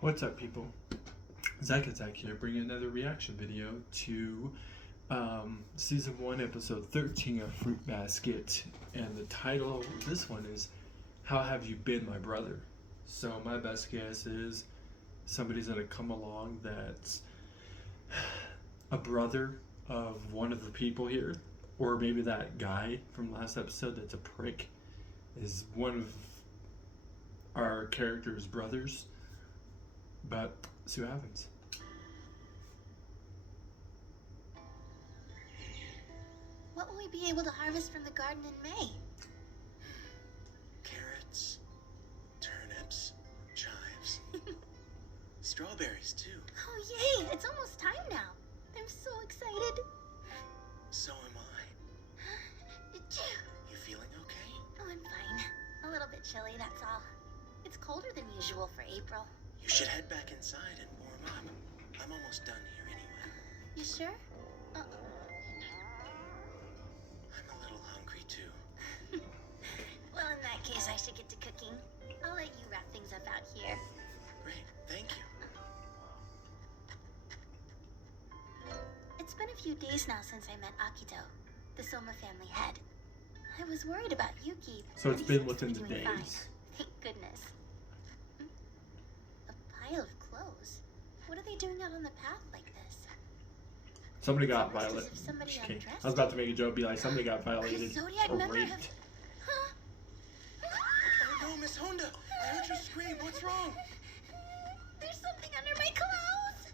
What's up, people? Zach here, bringing another reaction video to Season 1, Episode 13 of Fruit Basket. And the title of this one is, How Have You Been, My Brother? So my best guess is somebody's going to come along that's a brother of one of the people here. Or maybe that guy from last episode that's a prick is one of our character's brothers. But see what happens. What will we be able to harvest from the garden in May? Carrots, turnips, chives, strawberries too. Oh yay! It's almost time now. I'm so excited. So am I. You feeling okay? Oh, I'm fine. A little bit chilly, that's all. It's colder than usual for April. You should head back inside and warm up. I'm almost done here anyway. You sure? I'm a little hungry too. Well, in that case, I should get to cooking. I'll let you wrap things up out here. Great, thank you. It's been a few days now since I met Akito, the Soma family head. I was worried about Yuki. So it's but he been seems to be within the doing fine. days. Thank goodness. A pile of clothes? What are they doing out on the path like this? Somebody It's got almost as violated. if somebody Just kidding. undressed I was about to make a joke, be like, somebody got violated Zodiac or member raped. have... Huh? Oh no, Miss Honda! I heard you scream. What's wrong? There's something under my clothes!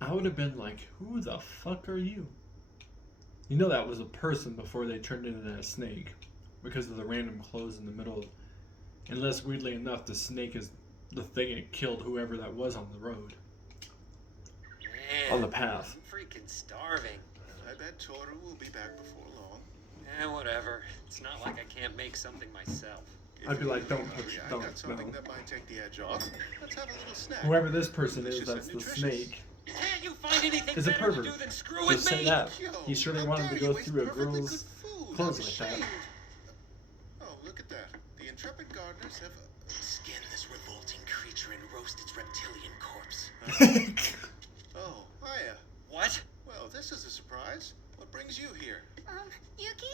I would have been like, who the fuck are you? You know that was a person before they turned into that snake. Because of the random clothes in the middle. Unless, weirdly enough, the snake is the thing that killed whoever that was on the road. Man, On the path. I'm freaking starving. I bet Toru will be back before long. Whatever. It's not like I can't make something myself. I'd be like, don't touch, I don't, got something no. that might take the edge off. Let's have a little snack. Whoever this person is, Delicious and that's the nutritious. snake, Can't you find anything is a better to pervert. do than screw Just with say me? that. Yo, He surely how wanted to dare go you waste through a perfectly girl's good food. clothes I'm like that. ashamed. Oh, look at that. The intrepid gardeners have Skin this revolting creature and roast its reptilian corpse. Oh, hiya. What? Well, this is a surprise. What brings you here? Yuki?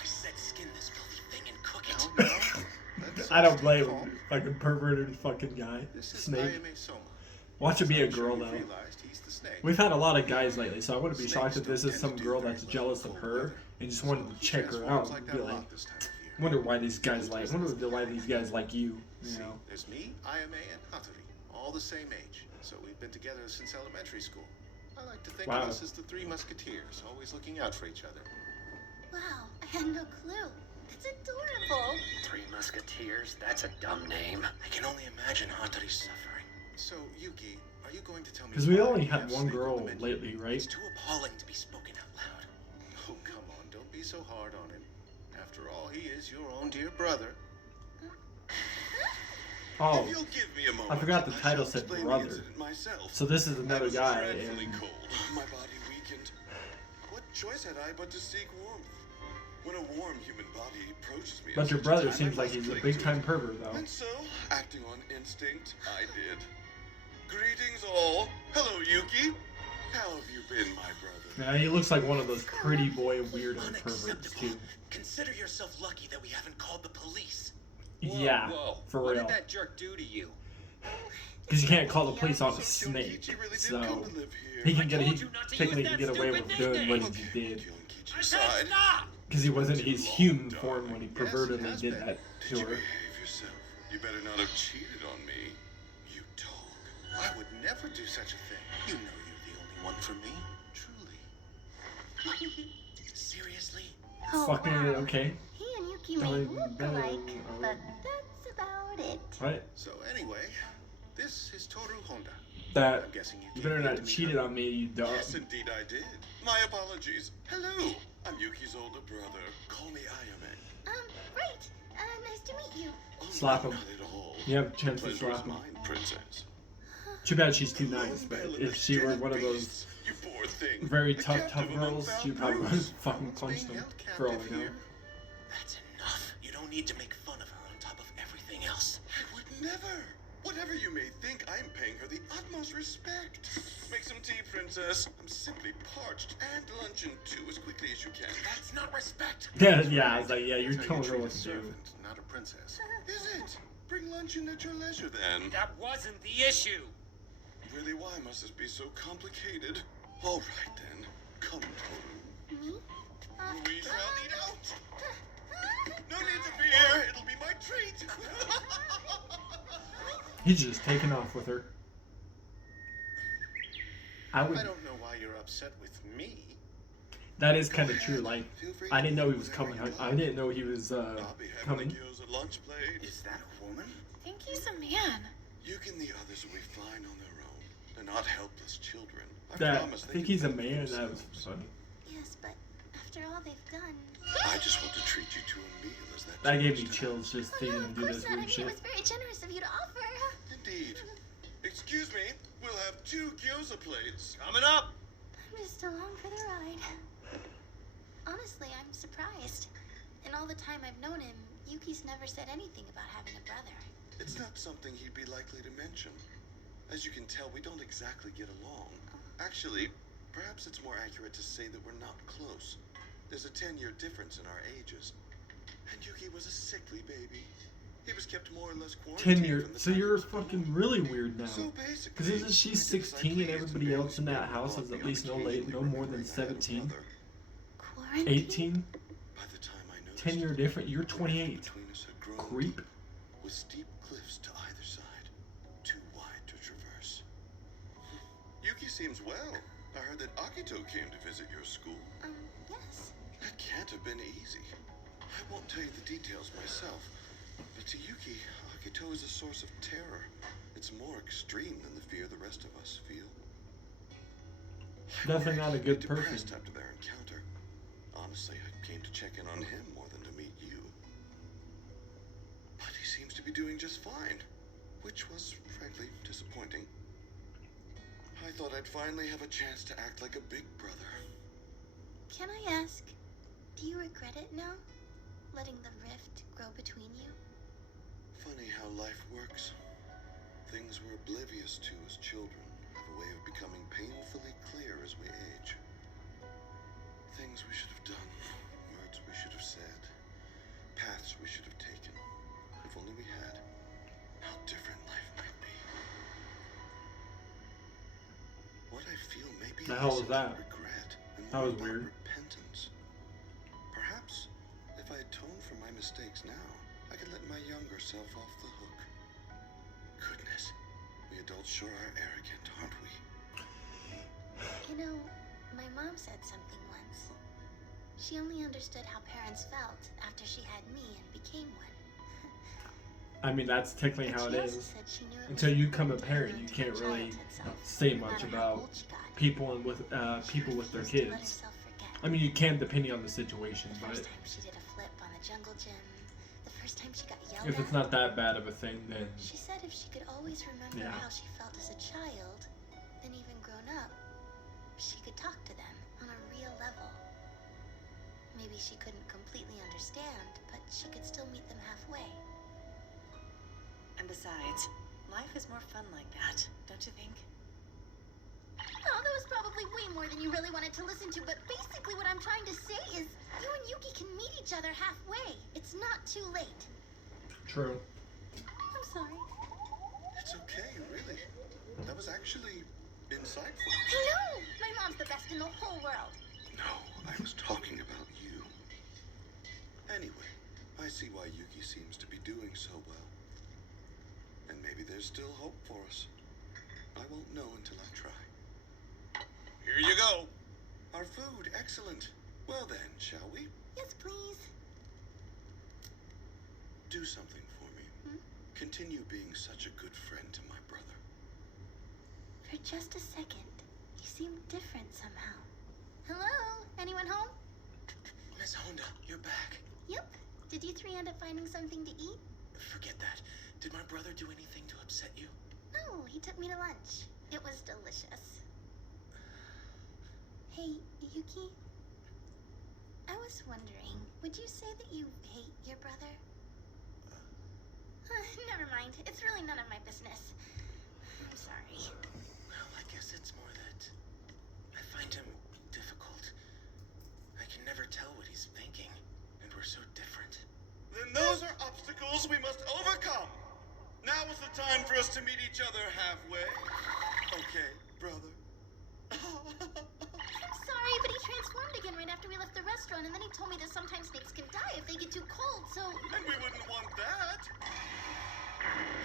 I said skin this filthy thing and cook it. No, no. That's I don't just blame calm. him. Fucking perverted fucking guy. This is Snake. Ayame Soma. Watch it be a I'm sure girl, you've though. realized he's the snake. We've had a lot of guys lately, so I wouldn't be Snakes shocked if this don't is tend some to do girl very that's well jealous in of cold her weather. and just So wanted to he check her transforms out like and that be a like, lot this time of year. wonder why these guys like, you, you See, know. there's me, Ayame, and Hatori, all the same age. So we've been together since elementary school. I like to think Wow. of us as the three musketeers, always looking out for each other. Wow, I had no clue. That's adorable. Three Musketeers? That's a dumb name. I can only imagine Hatori's suffering. So, Yuki, are you going to tell me? Because we why only we had have one snake on girl the menu? lately, right? It's too appalling to be spoken out loud. Oh, come on, don't be so hard on him. After all, he is your own dear brother. Oh, If you'll give me a moment, I forgot the I title shall said explain the brother. incident myself. So this is I another was guy, dreadfully and cold. My body weakened. What choice had I but to seek warmth? When a warm human body approaches me, but at your such a brother time, seems I like must he's a cling big to time it. pervert, though. And so, acting on instinct, I did. Greetings all. Hello, Yuki. How have you been, my brother? Yeah, he looks like one of those pretty boy weirdo perverts Unacceptable. too. Consider yourself lucky that we haven't called the police. Whoa, Yeah, whoa. for What real. did that jerk do to you? Because you can't call the police on a So snake, Kyonkichi really did so come to live here. he can get I told he you not to technically use can that get away stupid with doing what nickname. he did. Kyonkichi I said sighed. stop! Because he wasn't his human form when he Yes, it pervertedly has did been. that Did to you her. behave yourself? You better not have cheated on me. You dog. I would never do such a thing. You know you're the only one for me. Truly. Seriously? Oh, Fucking wow. okay. He and Yuki may Darling, look darling, alike, oh. but that's about it. Right? So anyway, this is Toru Honda. That I'm guessing you you came better here not to meet cheated her. on me, you dog. Yes, indeed I did. My apologies. Hello. I'm Yuki's older brother. Call me Ayame. Right. Nice to meet you. Oh, Slap him. Not at all. You have a chance The to pleasure is slap him. mine, princess. Too bad she's too nice, but Hello, if she were dead one of those beasts. You poor thing. very A tough captive among girls, foul she probably would brutes. have fucking It's punched being him held for all captive we know. here. need to make fun of her on top of everything else. I would never. Whatever you may think, I'm paying her the utmost respect. Make some tea, princess. I'm simply parched. And luncheon too, as quickly as you can. That's not respect. Yeah, I was like, yeah, you're That's how telling you her treat what a to do. servant, not a princess. Is it? Bring luncheon at your leisure then. That wasn't the issue. Really, why must this be so complicated? All right then. Come, Toru. Me? We shall eat out. No need to fear. It'll be my treat. He's just taking off with her. I would. I don't know why you're upset with me. That is kind of true. Like, Feel free I to didn't know he was whenever coming. you I like. didn't know he was I'll be having coming. the gyoza lunch plate. Is that a woman? I think he's a man. You and the others will be fine on their own. They're not helpless children. I That promise I they think can he's a fend for man. That was themselves. funny. Yes, but after all they've done. I just want to treat you to a meal as that. That gave me changed chills just Oh, seeing no, him of do course this not. I weird mean, it shit. was very generous of you to offer. Indeed. Excuse me. We'll have 2 gyoza plates. Coming up. I'm just along for the ride. Honestly, I'm surprised. In all the time I've known him, Yuki's never said anything about having a brother. It's not something he'd be likely to mention. As you can tell, we don't exactly get along. Actually, perhaps it's more accurate to say that we're not close. There's a 10-year difference in our ages. And Yuki was a sickly baby. He was kept more or less quarantined. 10 years. from the So time you're he was born. fucking really weird now. So basically, Because isn't she I did as I 16 and pleased everybody merely else in that spent house all is the at least no occasionally more than remembering I had a 17? brother. Quarantine? 18? By the time I noticed, 10 year different. You're the rift 28. between us had grown Creep. deep, with steep cliffs to either side, too wide to traverse. Yuki seems well. I heard that Akito came to visit your school. Yes. That can't have been easy. I won't tell you the details myself, but to Yuki, Akito is a source of terror. It's more extreme than the fear the rest of us feel. I Definitely not a worried good he'd be person. depressed after their encounter. Honestly, I came to check in on him more than to meet you. But he seems to be doing just fine, which was, frankly, disappointing. I thought I'd finally have a chance to act like a big brother. Can I ask, do you regret it now? Letting the rift grow between you? Funny how life works. Things we're oblivious to as children have a way of becoming painfully clear as we age. Things we should have done, words we should have said, paths we should have taken. If only we had, how different life might be. What I feel may be The hell was less that? about regret and That more was about weird. repentance. Perhaps if I atone for my mistakes now, I could let my younger self off the hook. Goodness, we adults sure are arrogant, aren't we? You know, my mom said something once. She only understood how parents felt after she had me and became one. I mean, that's technically But how it she also is. said she knew it Until was you become a important to parent, hang you on to can't her really childhood self, say no much matter how about old she got. people and with people with their She used to let kids. herself forget. I mean, you can depending on the situation, The but first time she did a flip on the jungle gym, the first time she got yelled if at. it's not that bad of a thing, then She said if she could always remember Yeah. how she felt as a child, then even grown up, she could talk to them on a real level. Maybe she couldn't completely understand, but she could still meet them halfway. And besides, life is more fun like that, don't you think? Oh, that was probably way more than you really wanted to listen to, but basically what I'm trying to say is you and Yuki can meet each other halfway. It's not too late. true. I'm sorry. It's okay, really. That was actually insightful. I know! My mom's the best in the whole world. No, I was talking about you. Anyway, I see why Yuki seems to be doing so well. And maybe there's still hope for us. I won't know until I try. Here you go. Our food, excellent. Well then, shall we? Yes, please. Do something for me. Hmm? Continue being such a good friend to my brother. For just a second, you seemed different somehow. Hello? Anyone home? Miss Honda, you're back. Yep. Did you three end up finding something to eat? Forget that. Did my brother do anything to upset you? No, he took me to lunch. It was delicious. Hey, Yuki? I was wondering, would you say that you hate your brother? Never mind. It's really none of my business. I'm sorry. Well, I guess it's more that I find him difficult. I can never tell what he's thinking, and we're so different. Then those are obstacles we must overcome. Now is the time for us to meet each other halfway. Okay, brother. I'm sorry, but he transformed again right after we left the restaurant, and then he told me that sometimes snakes can die if they get too cold, so... And we wouldn't want that.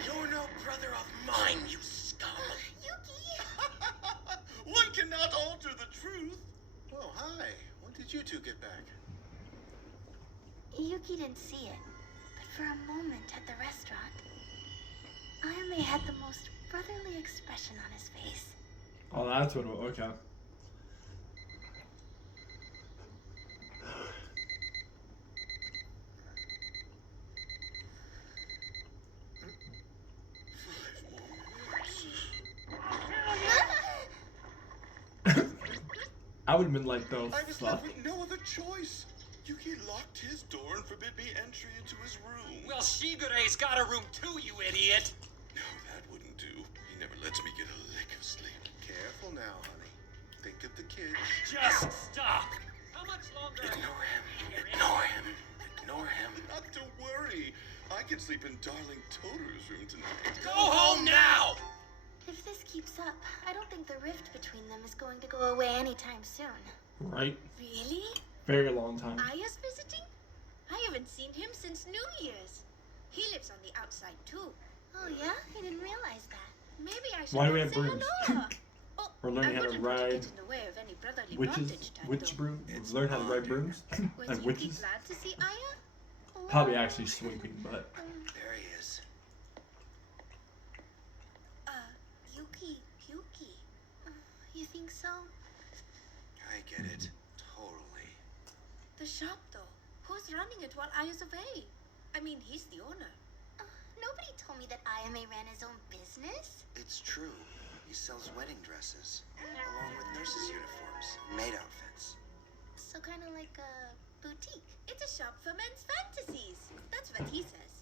You're no brother of mine, you scum. Yuki! One cannot alter the truth. Oh, hi. When did you two get back? Yuki didn't see it, but for a moment at the restaurant, Ayame had the most brotherly expression on his face. Oh, that's what. Okay. I would have been like, though. I was left with no other choice. Yuki locked his door and forbid me entry into his room. Well, Shigure's got a room too, you idiot. No, that wouldn't do. He never lets me get a lick of sleep. Careful now, honey. Think of the kids. Just stop. How much longer? Ignore him. Ignore him. Ignore him. Not to worry. I can sleep in darling Toru's room tonight. Go home now. If this keeps up, I don't think the rift between them is going to go away anytime soon. Right? Really? Very long time. Aya's visiting? I haven't seen him since New Year's. He lives on the outside too. Oh yeah? I didn't realize that. Maybe I should Why do we go have say brooms? hello. Oh, Or learn I how to wouldn't want ride get in the way of any brotherly witches. bondage time, Which though. broom? It's Learn how to ride not, brooms? Was Like Yuki witches? glad to see Aya? Probably actually sweeping, but. There he is. Yuki. You think so? I get it. Totally. The shop, though. Who's running it while Aya's away? I mean, he's the owner. Nobody told me that Ayame ran his own business. It's true. He sells wedding dresses, along with nurses' uniforms, maid outfits. So kind of like a boutique. It's a shop for men's fantasies. That's what he says.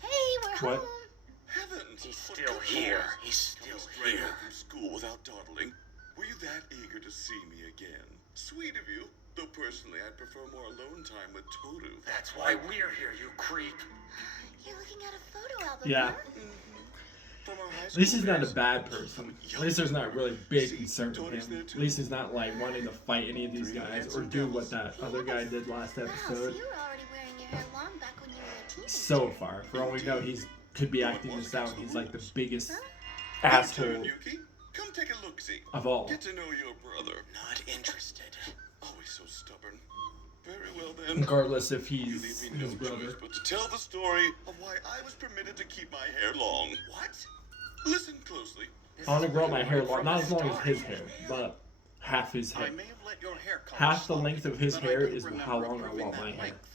Hey, we're What? home. Heavens! He's what still could here. cause? He's still Come straight here. home from school without dawdling. Were you that eager to see me again? Sweet of you. Though personally, I'd prefer more alone time with Toru. That's why we're here, you creep. You're looking at a photo album, Yeah. huh? From our high At least he's school not a days. bad person. At least there's not really big concern with him. At least he's not like wanting to fight any of these guys or do what that other guy did last Wow, so episode. you were already wearing your hair long back when you were a teenager. So far, for all we know, he's could be acting this out. He's like the biggest Turn, asshole Yuki. Come take a look-see. of all. Get to know your brother. Not interested. Always so stubborn. Very well then. Regardless if You he's leave me his no brother. choice but to tell the story of why I was permitted to keep my hair long. What? Listen closely. I want to grow my hair long, not as long as his hair, but half his hair. I may have let your hair color Half the slide, length of his but I hair don't is remember how long I approving want that my hair. length.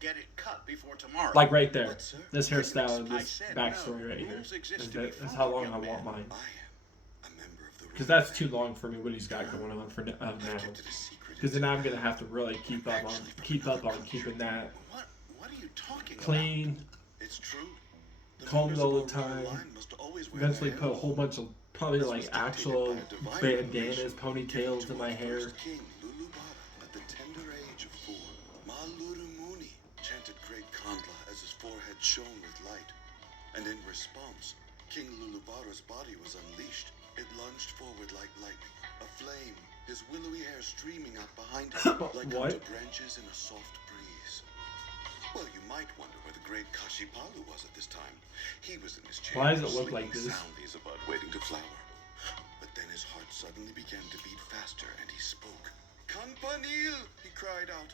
Get it cut before tomorrow. Like right there. What, sir? This hairstyle and I this said backstory no. right here. Rules exist Is to be that's how long followed, I young want man. mine. I am a member of the Because that's too long for me what he's got going on for now. I kept it a secret. Because then I'm gonna have to really keep up on keeping that What are you talking clean. It's true. The Combed members all of the our royal time. line must always wear Eventually their put a hair whole long. bunch of probably This like was dictated actual by a divine bandanas, revelation ponytails given in to my our hair. first king, Lulubara, at the tender age of 4. Malurumuni chanted great Kandla as his forehead shone with light. And in response, King Lulubara's body was unleashed. It lunged forward like lightning, a flame, his willowy hair streaming out behind him, like What? unto branches in a soft breeze. Well, you might wonder where the great Kashipalu was at this time. He was in his chair, Why does it look like sleeping this? soundly as a bud waiting to flower. But then his heart suddenly began to beat faster, and he spoke. Kampanil! He cried out.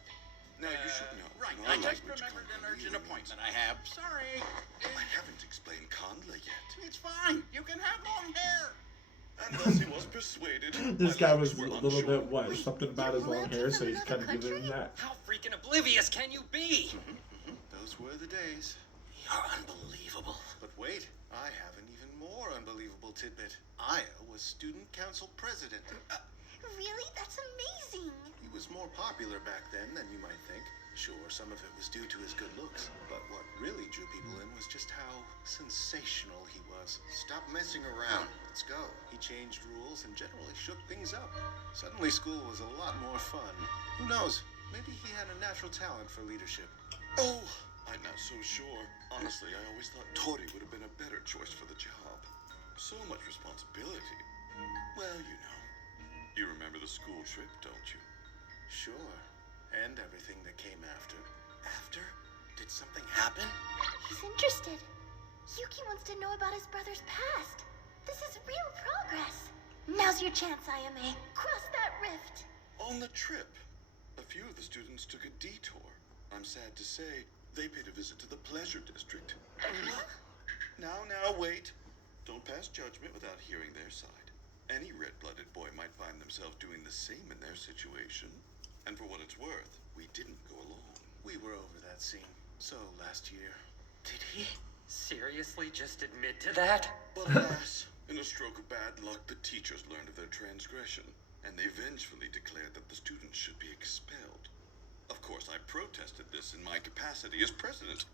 Now you should know. Right, in our I just language, remembered an Kampanil urgent means- appointment I have. Sorry. I haven't explained Kandla yet. It's fine. You can have long hair. And thus he was persuaded. This My guy legs was a were little unsure. bit what? Something about his long hair, so he's kind of giving him that. How freaking oblivious can you be? Those were the days. You're unbelievable. But wait, I have an even more unbelievable tidbit. Aya was student council president. Really? That's amazing. He was more popular back then than you might think. Sure, some of it was due to his good looks, but what really drew people in was just how sensational he was. Stop messing around. Let's go. He changed rules and generally shook things up. Suddenly school was a lot more fun. Who knows? Maybe he had a natural talent for leadership. Oh, I'm not so sure. Honestly, I always thought Tori would have been a better choice for the job. So much responsibility. Well, you know. You remember the school trip, don't you? Sure. And everything that came after. After? Did something happen? He's interested. Yuki wants to know about his brother's past. This is real progress. Now's your chance, Ayame. Cross that rift. On the trip, a few of the students took a detour. I'm sad to say, they paid a visit to the Pleasure District. Now, wait. Don't pass judgment without hearing their side. Any red-blooded boy might find themselves doing the same in their situation. And for what it's worth, we didn't go alone. We were over that scene. So, last year. Did he seriously just admit to that? But alas, in a stroke of bad luck, the teachers learned of their transgression, and they vengefully declared that the students should be expelled. Of course, I protested this in my capacity as president.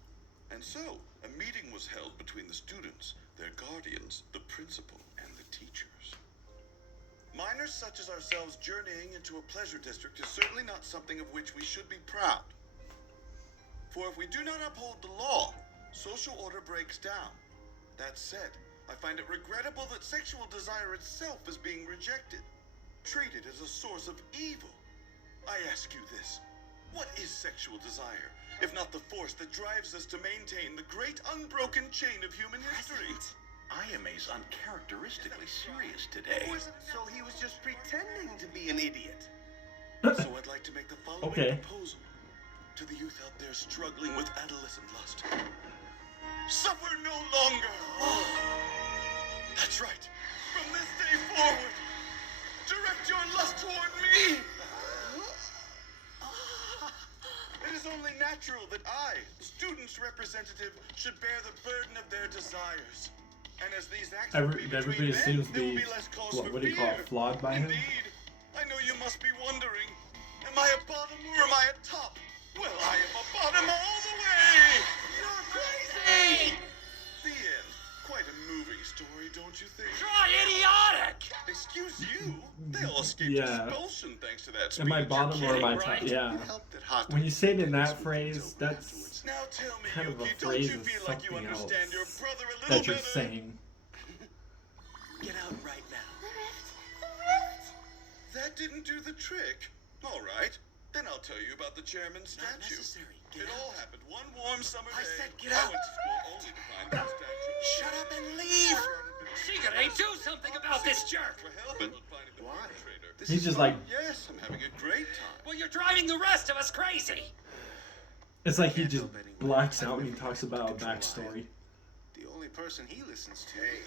And so, a meeting was held between the students, their guardians, the principal, and the teachers. Minors such as ourselves journeying into a pleasure district is certainly not something of which we should be proud. For if we do not uphold the law, social order breaks down. That said, I find it regrettable that sexual desire itself is being rejected, treated as a source of evil. I ask you this, what is sexual desire, if not the force that drives us to maintain the great unbroken chain of human history? Ayame's uncharacteristically serious today. So he was just pretending to be an idiot. So I'd like to make the following proposal to the youth out there struggling with adolescent lust. Suffer no longer! That's right. From this day forward, direct your lust toward me! It is only natural that I, the student's representative, should bear the burden of their desires. And as these acts will be Everybody between seems men, to there will be, be less cause what for do you call it, fear. flawed by him? Indeed. I know you must be wondering, am I a bottom or am I a top? Well, I am a bottom all the way! You're crazy! The end. Quite a moving story, don't you think? Try idiotic! Excuse you? They all escaped Yeah. expulsion thanks to that Am I speech. bottom or am I kidding, top? right? Yeah. It helped that Hatori When you say it in did that smooth things phrase, over that's afterwards. Now tell me, kind of a Yuki, don't phrase you of feel like you something understand your else brother a little that you're better? saying. Get out right now. The rift. The rift. That didn't do the trick. All right. Then I'll tell you about the chairman's Not statue. necessary. Get It out. all happened one warm summer day. I said get I out. went to school only to find that statue. Shut up and leave! Shigure, do something about this jerk! For helping finding the Why? perpetrator. This He's is just fun. like, Yes, I'm having a great time. Well, you're driving the rest of us crazy! it's like he just blacks out when he talks about a backstory. The only person he listens to. Hey,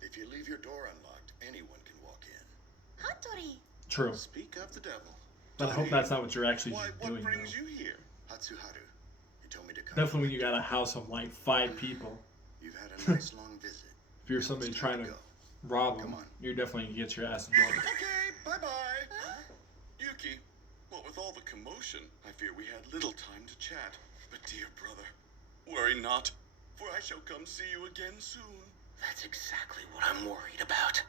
if you leave your door unlocked, anyone can walk in. Hatori. True. Speak of the devil. But I hope that's not what you're actually Why, what doing, brings though. you here? Hatsuharu, you told me to come. Definitely when you got a house of like 5 people. You've had a nice long visit. If you're somebody It's time trying to go. rob them, Come on. you're definitely going to get your ass in trouble. Okay, bye-bye. Yuki, what with all the commotion, I fear we had little time to chat. But dear brother, worry not, for I shall come see you again soon. That's exactly what I'm worried about.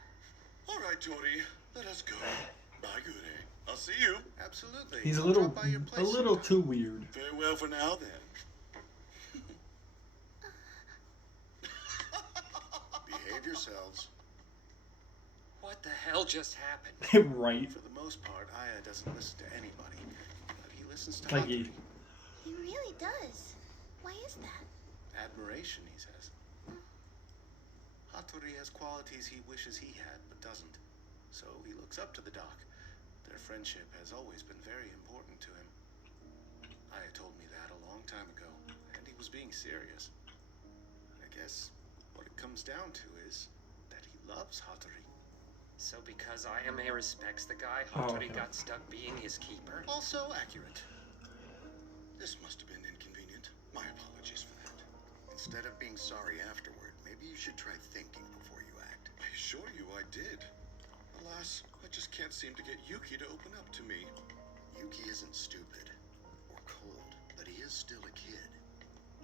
All right, Tori, let us go. Bye, Goody. I'll see you. Absolutely. He's a I'll little, drop by your a place little sometime. too weird. Farewell for now, then. Behave yourselves. What the hell just happened? Right. For the most part, Aya doesn't listen to anybody, but he listens to Like Hatori. He really does. Why is that? Admiration, he says. Hatori has qualities he wishes he had, but doesn't. So he looks up to the doc. Their friendship has always been very important to him. Aya told me that a long time ago, and he was being serious. I guess what it comes down to is that he loves Hatori. So because Ayame respects the guy, Oh, Hatori okay. got stuck being his keeper? Also accurate. This must have been inconvenient. My apologies for that. Instead of being sorry afterward, maybe you should try thinking before you act. I assure you I did. A Alas, I just can't seem to get Yuki to open up to me. Yuki isn't stupid or cold, but he is still a kid.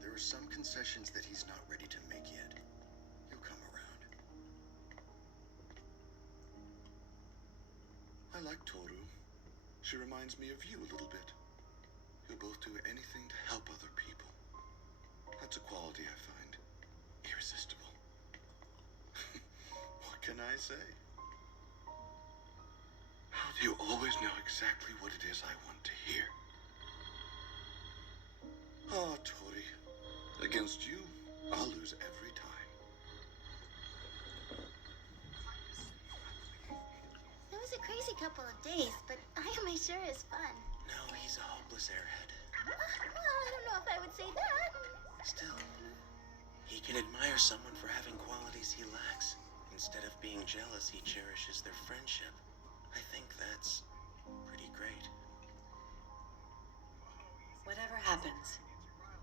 There are some concessions that he's not ready to make yet. He'll come around. I like Toru. She reminds me of you a little bit. You'll both do anything to help other people. That's a quality I find irresistible. What can I say? How do you always know exactly what it is I want to hear? Oh, Tori. Against you, I'll lose every time. It was a crazy couple of days, but Ayame sure is fun. No, he's a hopeless airhead. Well, I don't know if I would say that. Still, he can admire someone for having qualities he lacks. Instead of being jealous, he cherishes their friendship. I think that's pretty great. Whatever happens,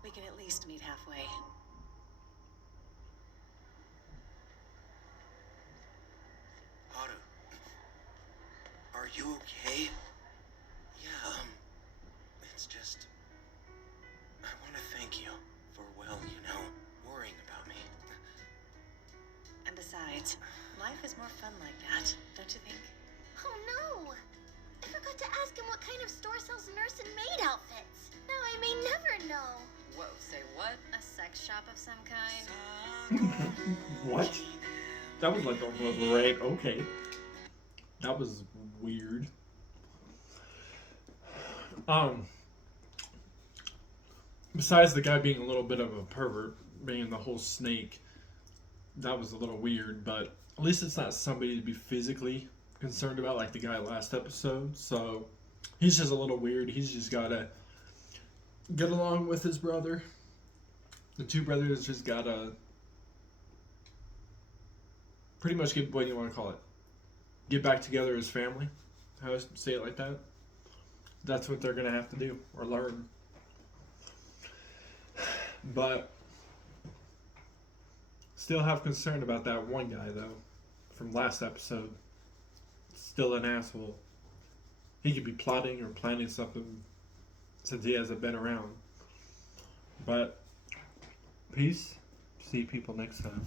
we can at least meet halfway. Haru, are you okay? Yeah, it's just... I want to thank you for, well, you know, worrying about me. And besides, life is more fun like that, don't you think? Oh no! I forgot to ask him what kind of store sells nurse and maid outfits. Now I may never know. Whoa, say what? A sex shop of some kind? What? That was like almost right. Okay. That was weird. Besides the guy being a little bit of a pervert, being the whole snake, that was a little weird, but at least it's not somebody to be physically concerned about like the guy last episode. So he's just a little weird. He's just gotta get along with his brother. The two brothers just gotta pretty much get, what do you want to call it? Get back together as family. How I say it like that? That's what they're gonna have to do or learn. But still have concern about that one guy though from last episode. Still an asshole. He could be plotting or planning something since he hasn't been around. But peace. See people next time.